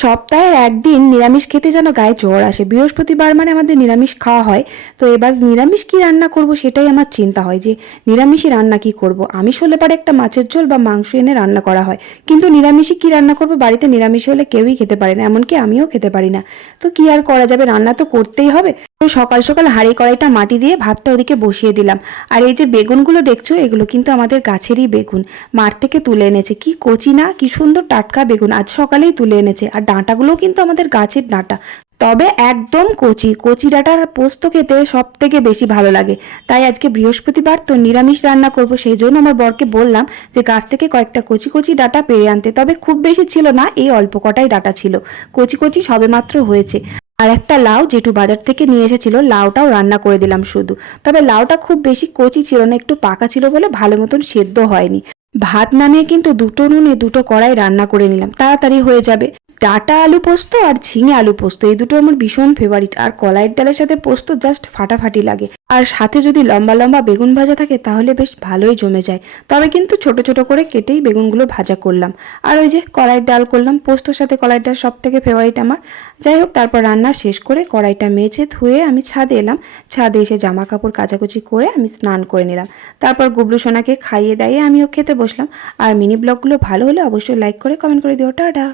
সপ্তাহের একদিন নিরামিষ খেতে যেন গায়ে জ্বর আসে। বৃহস্পতিবার মানে আমাদের নিরামিষ খাওয়া হয়। তো এবার নিরামিষ কি রান্না করব সেটাই আমার চিন্তা হয় যে নিরামিষই রান্না কি করব। আমিষ হলে পারে একটা মাছের ঝোল বা মাংস এনে রান্না করা হয়, কিন্তু নিরামিষই কি রান্না করব। বাড়িতে নিরামিষ হলে কেউই খেতে পারে না, এমনকি আমিও খেতে পারি না। তো কি আর করা যাবে, রান্না তো করতেই হবে। তো সকাল সকাল হাঁড়ি কড়াইটা মাটি দিয়ে ভাতটা ওদিকে বসিয়ে দিলাম। আর এই যে বেগুনগুলো দেখছো, এগুলো কিন্তু আমাদের গাছেরই বেগুন, মাঠ থেকে তুলে এনেছে। কি কচি না, কি সুন্দর টাটকা বেগুন, আজ সকালেই তুলে এনেছে। আর ডাঁটাগুলোও কিন্তু আমাদের গাছের ডাঁটা, তবে একদম কচি কচি ডাঁটার পোস্ত খেতে সব থেকে বেশি ভালো লাগে। তাই আজকে বৃহস্পতিবার তো নিরামিষ রান্না করব, সেই জন্য আমার বরকে বললাম যে গাছ থেকে কয়েকটা কচি কচি ডাঁটা পেড়ে আনতে। তবে খুব বেশি ছিল না, এই অল্প কটাই ডাঁটা ছিল, কচি কচি সবেমাত্র হয়েছে। আর একটা লাউ জেঠু বাজার থেকে নিয়ে এসেছিল, লাউটাও রান্না করে দিলাম শুধু। তবে লাউটা খুব বেশি কচি ছিল না, একটু পাকা ছিল বলে ভালো মতন সেদ্ধ হয়নি। ভাত নামিয়ে কিন্তু দুটো নুনে দুটো কড়াই রান্না করে নিলাম, তাড়াতাড়ি হয়ে যাবে। ডাটা আলু পোস্ত আর ঝিঙে আলু পোস্ত, এই দুটো আমার ভীষণ ফেভারিট। আর কলাইয়ের ডালের সাথে পোস্ত জাস্ট ফাটাফাটি লাগে। আর সাথে যদি লম্বা লম্বা বেগুন ভাজা থাকে তাহলে বেশ ভালোই জমে যায়। তবে কিন্তু ছোট ছোট করে কেটেই বেগুনগুলো ভাজা করলাম। আর ওই যে কলাইয়ের ডাল করলাম, পোস্তর সাথে কলাইয়ের ডাল সব থেকে ফেভারিট আমার। যাই হোক, তারপর রান্না শেষ করে কড়াইটা মেজে ধুয়ে আমি ছাদে এলাম। ছাদে এসে জামা কাপড় কাচাকুচি করে আমি স্নান করে নিলাম। তারপর গুবলু সোনাকে খাইয়ে দাইয়ে আমিও খেতে বসলাম। আর মিনি ব্লগগুলো ভালো হলে অবশ্যই লাইক করে কমেন্ট করে দিও। টাটা।